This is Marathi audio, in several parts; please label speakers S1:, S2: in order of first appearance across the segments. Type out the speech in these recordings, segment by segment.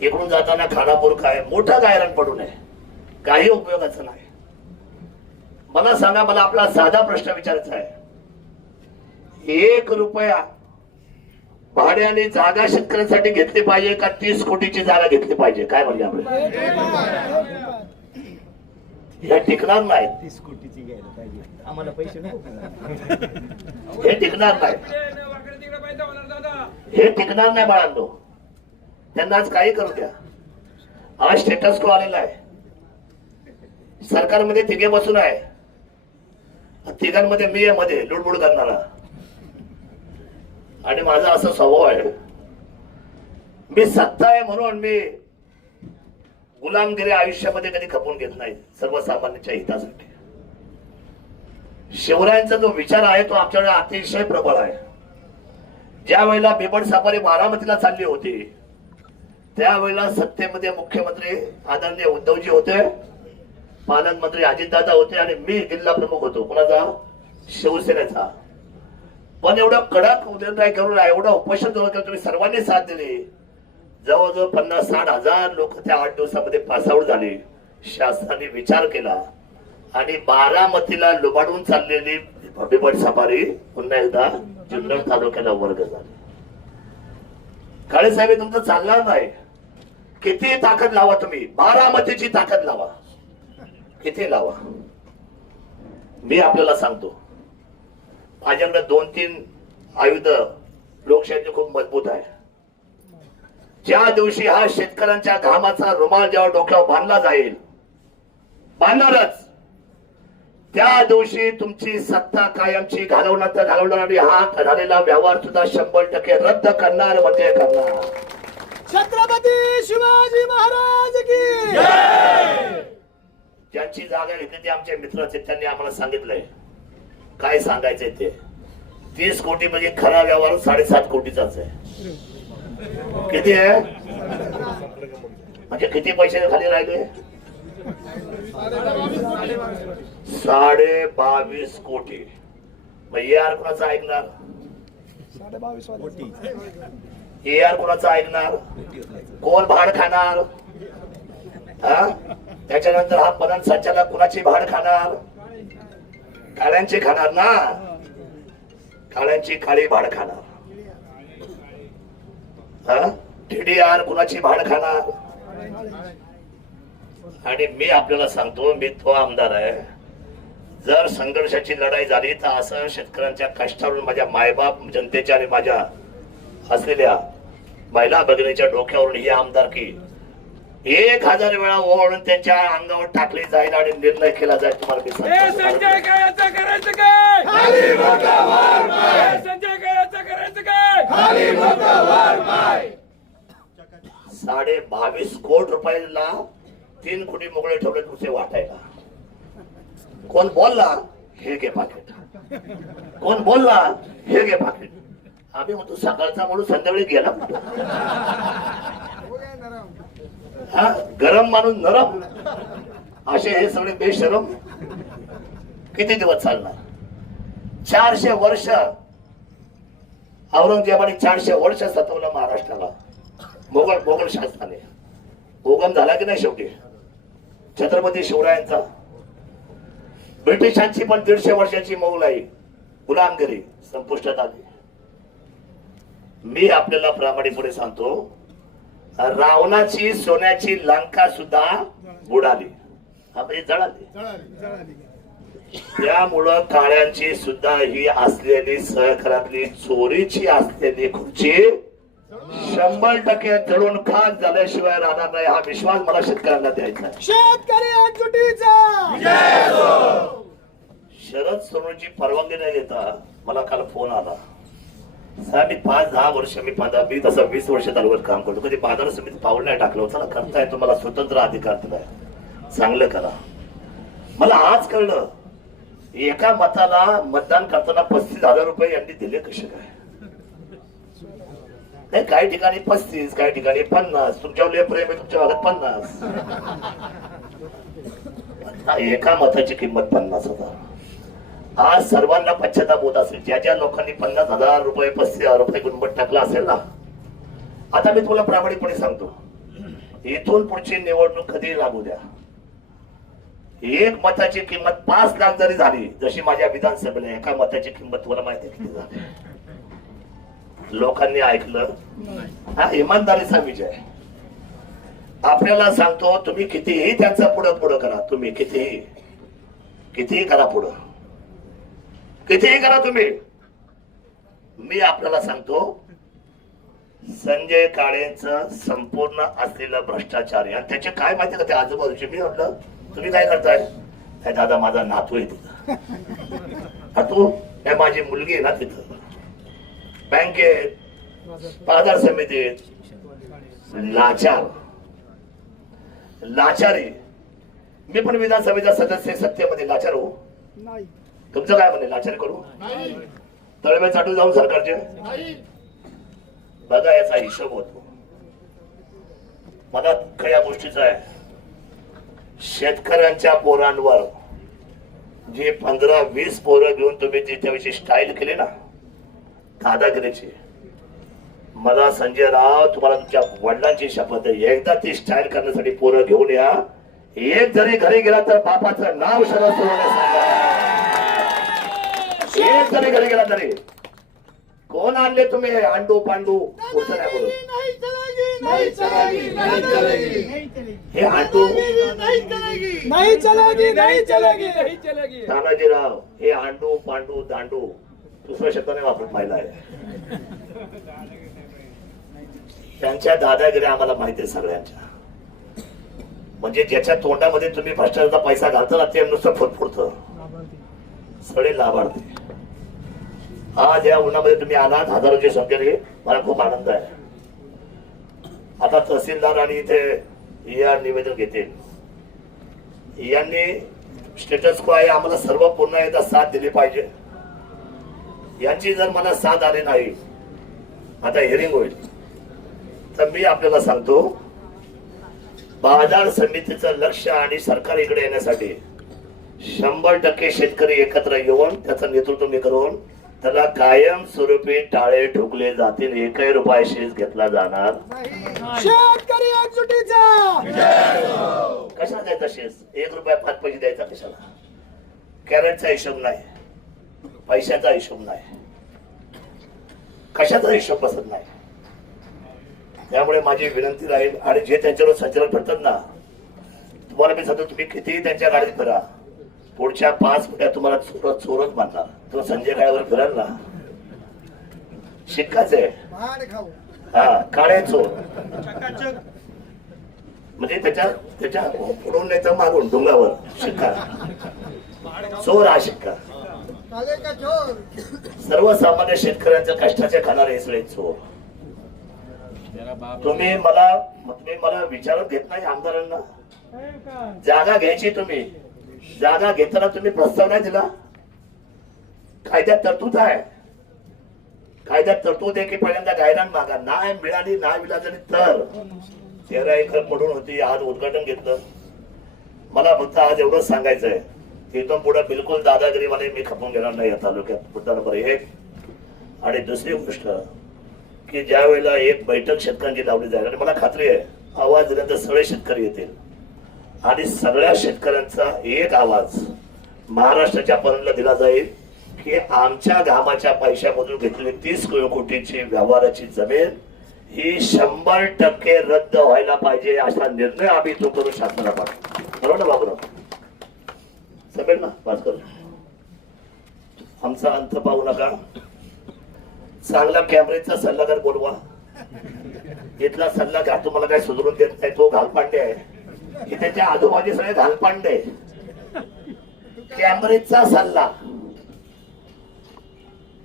S1: इकडून जाताना खानापूर काय? मोठं गायरण पडू नये. काही उपयोगाचं नाही. मला सांगा मला आपला साधा प्रश्न विचारायचा आहे. एक रुपया भाड्याने जागा शेतकऱ्यांसाठी घेतली पाहिजे का तीस कोटीची जागा घेतली पाहिजे? काय म्हणले आपण? हे टिकणार नाही
S2: तीस कोटीची घ्यायला पाहिजे. आम्हाला पैसे?
S1: हे टिकणार नाही हे टिकणार नाही बाळांनो. त्यांना आज काही करू द्या. आज स्टेटस को आलेला आहे. सरकारमध्ये तिघे बसून आहे. तिघांमध्ये मी आहे मध्ये लुडबुड करणारा. आणि माझा असा स्वभाव आहे. मी सत्ता आहे म्हणून मी गुलामगिरी आयुष्यामध्ये कधी खपून घेत नाही सर्वसामान्यांच्या हितासाठी. शिवरायांचा जो विचार आहे तो आमच्याकडे अतिशय प्रबळ आहे. ज्या वेळेला बिबट सफारी बारामतीला चालली होती त्यावेळेला सत्तेमध्ये मुख्यमंत्री आदरणीय उद्धवजी होते पालकमंत्री अजितदादा होते आणि मी जिल्हा प्रमुख होतो. कोणाचा? शिवसेनेचा. पण एवढा कडक उदयनराय करून एवढा उपोषण जवळ केलं तुम्ही सर्वांनी साथ दिली. जवळजवळ पन्नास साठ हजार लोक त्या आठ दिवसामध्ये पासआउट झाले. शासनाने विचार केला. आणि बारामतीला लुबाडून चाललेली बिबट सफारी पुन्हा एकदा जुन्नर तालुक्याला वर्ग झाली. काळे साहेब तुमचं चालणार नाही. किती ताकद लावा तुम्ही? बारामतीची ताकद लावा. किती लावा? मी आपल्याला सांगतो. माझ्याकडे दोन तीन आयुध लोकशाहीचे खूप मजबूत आहे ज्या दिवशी हा शेतकऱ्यांच्या घामाचा रुमाल जेव्हा डोक्यावर बांधला जाईल बांधणारच. त्या दिवशी तुमची सत्ता कायमची घालवणार तर घालवणार आणि हा झालेला व्यवहार सुद्धा शंभर टक्के रद्द करणार म्हणजे करणार.
S3: छत्रपती शिवाजी महाराज की
S1: ज्यांची जागा घेतली ते आमचे मित्रच आहेत. त्यांनी आम्हाला सांगितलंय. काय सांगायचंय ते? तीस कोटी म्हणजे खरा व्यवहार साडेसात कोटीचाच आहे. किती आहे? म्हणजे किती पैसे खाली राहिले? साडे बावीस कोटी. मग आर कोणाचं ऐकणार?
S2: कोटी.
S1: ए आर कोणाचं ऐकणार? कोण भाड खाणार? हा? त्याच्यानंतर हा पणन संचालक कुणाची भाड खाणार? काळ्यांची खाणार ना? काळ्यांची काळी भाड खाणार. हा? टीडीआर कुणाची भाड खाणार? आणि मी आपल्याला सांगतो मी तो आमदार आहे. जर संघर्षाची लढाई झाली तर असं शेतकऱ्यांच्या कष्टावरून माझ्या मायबाप जनतेच्या आणि माझ्या असलेल्या महिला भगिनीच्या डोक्यावरून ही आमदारकी एक हजार वेळा ओवाळून त्यांच्या अंगावर टाकली जाईल आणि निर्णय केला जाईल तुम्हाला मी सांगतो. साडे बावीस कोटी रुपयाला तीन कोटी मोकळे ठेवले दुसरे वाटायला. कोण बोलला? हे घे पाकिट. कोण बोलला? हे घे पाकिट. आम्ही म्हणतो सकाळचा म्हणून संध्याकाळी गेला. हा गरम माणूस नरम. असे हे सगळे बेशरम. किती दिवस चालणार? चारशे वर्ष. औरंगजेबाने चारशे वर्ष सतवलं महाराष्ट्राला. मोगल मोगल शासनाने. उगम झाला की नाही शेवटी? छत्रपती शिवरायांचा. ब्रिटिशांची पण दीडशे वर्षाची मौलाई गुलामगिरी. संपुष्टात आली. मी आपल्याला प्रामाणिकपणे सांगतो रावणाची सोन्याची लंका सुद्धा बुडाली. म्हणजे जळाली. त्यामुळं काळ्यांची सुद्धा ही असलेली सहकारातली चोरीची असलेली खुर्ची शंभर टक्के जळून खाक झाल्याशिवाय राहणार नाही हा विश्वास मला शेतकऱ्यांना द्यायचा
S3: शेतकरी
S1: शरद सोनूची परवानगी नाही देता मला काल फोन आला. साहेब मी पाच दहा वर्ष मी पंधरा मी तसं वीस वर्ष तालुक्यात काम करतो. कधी बाजार समिती पाऊल नाही टाकलं चला करताय तुम्हाला स्वतंत्र अधिकार दिलाय. चांगलं करा. मला आज कळलं एका मताला मतदान करताना पस्तीस हजार रुपये यांनी दिले कसे काय? नाही काही ठिकाणी पस्तीस काही ठिकाणी पन्नास. तुमच्यावर प्रेम आहे तुमच्या भागात पन्नास. एका मताची किंमत पन्नास हजार. आज सर्वांना पश्चाताप होत असेल. ज्या ज्या लोकांनी पन्नास हजार रुपये पस्तीस हजार रुपये गुणवत टाकला असेल ना आता मी तुला प्रामाणिकपणे सांगतो. इथून पुढची निवडणूक कधी लागू द्या. एक मताची किंमत पाच लाख जरी झाली जशी माझ्या विधानसभेला एका मताची किंमत तुम्हाला माहिती किती झाली? लोकांनी ऐकलं? हा इमानदारीचा विजय. आपल्याला सांगतो तुम्ही कितीही त्यांचा पुढं पुढं करा तुम्ही कितीही कितीही करा पुढं. कितीही करा तुम्ही? मी आपल्याला सांगतो संजय काळेच संपूर्ण असलेलं भ्रष्टाचार आहे. आणि त्याचे काय माहिती का ते आजूबाजूचे? मी म्हटलं तुम्ही काय करताय? काय दादा माझा नातू आहे तिथं. हा तू? काय माझी मुलगी आहे ना तिथं. बँकेत बाजार समितीत लाचार. लाचारी. मी पण विधानसभेचा सदस्य सत्तेमध्ये लाचार हो.
S3: नाही.
S1: तुमचं काय म्हणेल आचार्य करू? तळमे चाटू जाऊ सरकारचे? बघा याचा हिशोब होतो. मला दुःख या गोष्टीचा आहे. शेतकऱ्यांच्या पोरांवर जे पंधरा वीस पोरं घेऊन तुम्ही जी त्याविषयी स्टाईल केली ना दादागिरीची मला संजय राव तुम्हाला तुमच्या वडिलांची शपथ आहे. एकदा ती स्टाईल करण्यासाठी पोरं घेऊन या. एक जरी घरी गेला तर बापाचं नाव शरद सोडवण्यास सांगा एक जरी घरी गेला तरी. कोण आणले तुम्ही अंडू पांडू? पुढचं नाही बोलत
S3: नहीं चलेगी नहीं चलेगी. नहीं चलेगी
S1: हे अंडू.
S3: नहीं चलेगी. नहीं चलेगी नहीं चलेगी.
S4: नहीं चलेगी.
S1: तानाजीराव हे अंडू पांडू दांडू. दुसरा शब्द नाही वापरत पाहिला आहे. त्यांच्या दादागिरी आम्हाला माहिती आहे सगळ्यांच्या. म्हणजे ज्याच्या तोंडामध्ये तुम्ही भ्रष्टाचाराचा पैसा घालता ना ते नुसतं फुटफुटतं. सडे लाभार्थी. आज या उन्हामध्ये तुम्ही आलात हजारोची संख्येने मला खूप आनंद आहे. आता तहसीलदार आणि इथे या निवेदन घेतील यांनी स्टेटस को आहे आम्हाला सर्व पुन्हा एकदा साथ दिली पाहिजे. यांची जर मला साथ आली नाही आता हिअरिंग होईल. तर मी आपल्याला सांगतो बाजार समितीचं लक्ष आणि सरकार इकडे येण्यासाठी शंभर टक्के शेतकरी एकत्र येऊन त्याचं नेतृत्व मी करून त्याला कायम स्वरूपी टाळे ठोकले जातील एकही रुपये शेष घेतला जाणार
S3: शेतकरी एकजुटीचा!
S1: कशाला द्यायचा शेष? एक रुपया पाच पैसे द्यायचा कशाला? कॅरेटचा हिशोब नाही पैशाचा हिशोब नाही कशाचा हिशोब बसत नाही. त्यामुळे माझी विनंती राहील आणि जे त्यांच्यावर संचालक ठरतात ना तुम्हाला मी सांगतो तुम्ही कितीही त्यांच्या गाडीत फिरा पुढच्या पाच मिनिटात तुम्हाला चोरत चोरच मानणार तो संजय काळावर फिराल ना. शिक्काच आहे. हा काळे चोर. म्हणजे त्याच्या त्याच्या पुढून नाही तर मागून डोंगावर. शिक्का. चोर हा शिक्का.
S3: चोर?
S1: सर्वसामान्य शेतकऱ्यांच्या कष्टाचे खाणारे हे सगळे चोर. तुम्ही मला तुम्ही मला विचारत घेत नाही आमदारांना. जागा घ्यायची तुम्ही. जागा घेताना तुम्ही प्रस्ताव नाही दिला? कायद्यात तरतूद आहे. कायद्यात तरतूद आहे की पहिल्यांदा गायरान मागा. नाही मिळाली नाही मिळाली तर? तेरा एकर पडून होती आज उद्घाटन घेतलं. मला फक्त आज एवढंच सांगायचं आहे. तिथून पुढे बिलकुल दादागिरीवाले मी खपून घेणार नाही या तालुक्यात. मुद्दा नंबर एक. आणि दुसरी गोष्ट की ज्या वेळेला एक बैठक शेतकऱ्यांची लावली जाईल आणि मला खात्री आहे आवाज दिल्यानंतर सगळे शेतकरी येतील. आणि सगळ्या शेतकऱ्यांचा एक आवाज महाराष्ट्राच्या पर्यंत दिला जाईल की आमच्या घामाच्या पैशामधून घेतलेली तीस कोटीची व्यवहाराची जमीन ही शंभर टक्के रद्द व्हायला पाहिजे असा निर्णय आम्ही तो करू शासनाला पाठवू बरोबर ना बाबूराव? जमेल ना पास करू आमचा अंत पाहू नका. चांगला कॅमेरेचा सल्लागार बोलवा. इथला सल्लागार तुम्हाला काय सुधरून देत नाही तो घालपांडे आहे. की त्याच्या आजूबाजू सगळे धालपांडे आहे. सल्ला.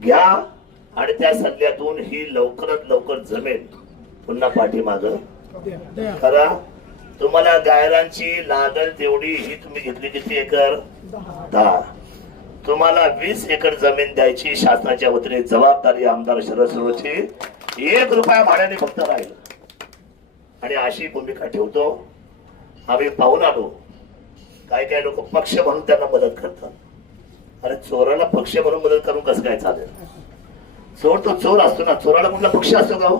S1: घ्या आणि त्या सल्ल्यातून ही लवकरात लवकर जमेल. पुन्हा पाठीमाग. खरा? तुम्हाला गायरांची लागल तेवढी ही तुम्ही घेतली किती एकर? दहा. तुम्हाला वीस एकर जमीन द्यायची शासनाच्या वतीने जबाबदारी आमदार शरद सरोची एक रुपया भाड्याने फक्त राहील. आणि अशी भूमिका ठेवतो. आम्ही पाहून आलो. काय काय लोक पक्ष म्हणून त्यांना मदत करतात. अरे चोराला पक्ष म्हणून मदत करून कसं काय चालेल? चोर तो चोर असतो ना. चोराला कुठला पक्ष असतो का हो?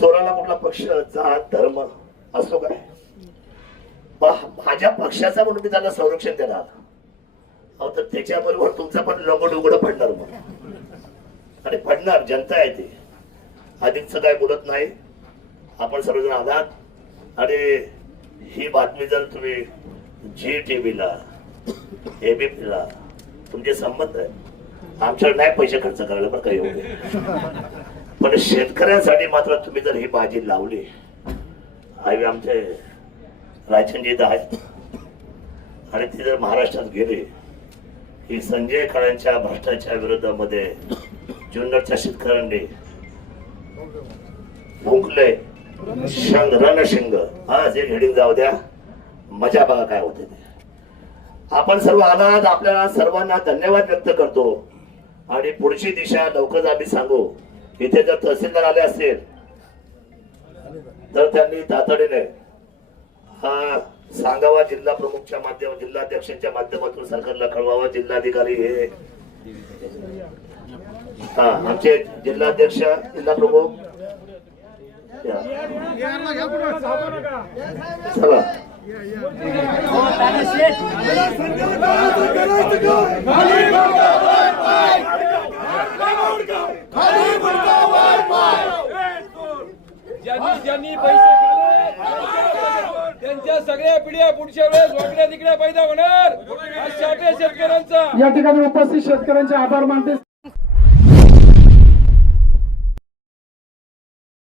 S1: चोराला कुठला पक्ष जात धर्म असतो काय? माझ्या पक्षाचा म्हणून मी त्याला संरक्षण देणार. अहो तर त्याच्याबरोबर तुमचं पण लंगोट उघडं पडणार मग. आणि पडणार जनता आहे ती. अधिकचं काय बोलत नाही. आपण सर्वजण आहात आणि ही बातमी जर तुम्ही जी टीव्हीला एबीपीला तुमचे संबंध आहे आमच्याकडे नाही पैसे खर्च करायला बरं काही होते पण शेतकऱ्यांसाठी मात्र तुम्ही जर ही भाजी लावली आई आमचे रायचंदजी इथं आहेत आणि ती जर महाराष्ट्रात गेली ही संजय खळ्यांच्या भ्रष्टाचार विरोधामध्ये जुन्नरच्या शेतकऱ्यांनी भुंकले शंग रणशिंग हा जे हेडिंग जाऊ द्या. मजा बघा काय होते ते. आपण सर्व अनाथ आपल्याला सर्वांना धन्यवाद व्यक्त करतो. आणि पुढची दिशा लवकर आम्ही सांगू. इथे जर तहसीलदार आले असतील तर त्यांनी तातडीने हा सांगावा जिल्हा प्रमुखच्या माध्यम जिल्हाध्यक्षांच्या माध्यमातून सरकारला कळवावा. जिल्हाधिकारी हे. हा आमचे जिल्हाध्यक्ष जिल्हा प्रमुख चला
S4: ज्यांनी ज्यांनी पैसे त्यांच्या सगळ्या पिढ्या पुढच्या वेळेस वाकड्या तिकड्या पैदा होणार. शेतकऱ्यांचा
S5: या ठिकाणी उपस्थित शेतकऱ्यांचे आभार मानते.